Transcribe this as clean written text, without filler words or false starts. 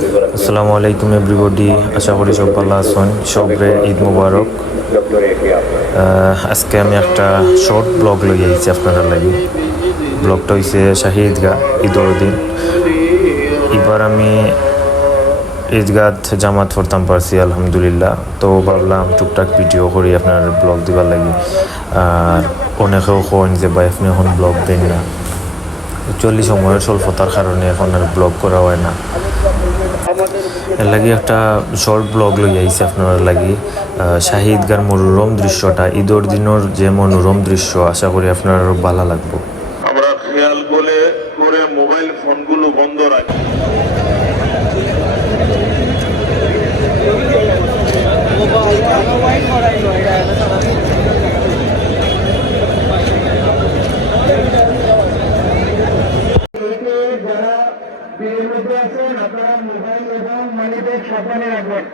আসসালামু আলাইকুম এভরিবডি, আশা করি সব ভালো আছেন। সবরে ঈদ মুবারক। আজকে আমি একটা শর্ট ব্লগ লই আইছি আপনারা লাগি। ব্লগটা হইছে শাহী ঈদগাহ ঈদর দিন। এবার আমি ঈদগাহ জামাত পড়তাম পারছি আলহামদুলিল্লাহ। তো ভাবলাম টুকটাক ভিডিও করি আপনার ব্লগ দিবার লাগি। আর অনেকেও কন যে ভাই আপনি এখন ব্লগ দেন না, অ্যাকচুয়ালি সময়ের স্বল্পতার কারণে এখন আর ব্লগ করা হয় না। এর লাগি একটা শর্ট ব্লগ লই আইছি আপনার লাগি। শাহী ঈদগার মনোরম দৃশ্যটা, ঈদর দিনের যে মনোরম দৃশ্য, আশা করি আপনার আরো ভালো লাগবো। আমরা খেয়াল করে মোবাইল ফোনগুলো বন্ধ রাখি। যারা বিয়ের মধ্যে আছেন আপনারা মোবাইল এবং মানিব্যাগ সাবধানে রাখবেন।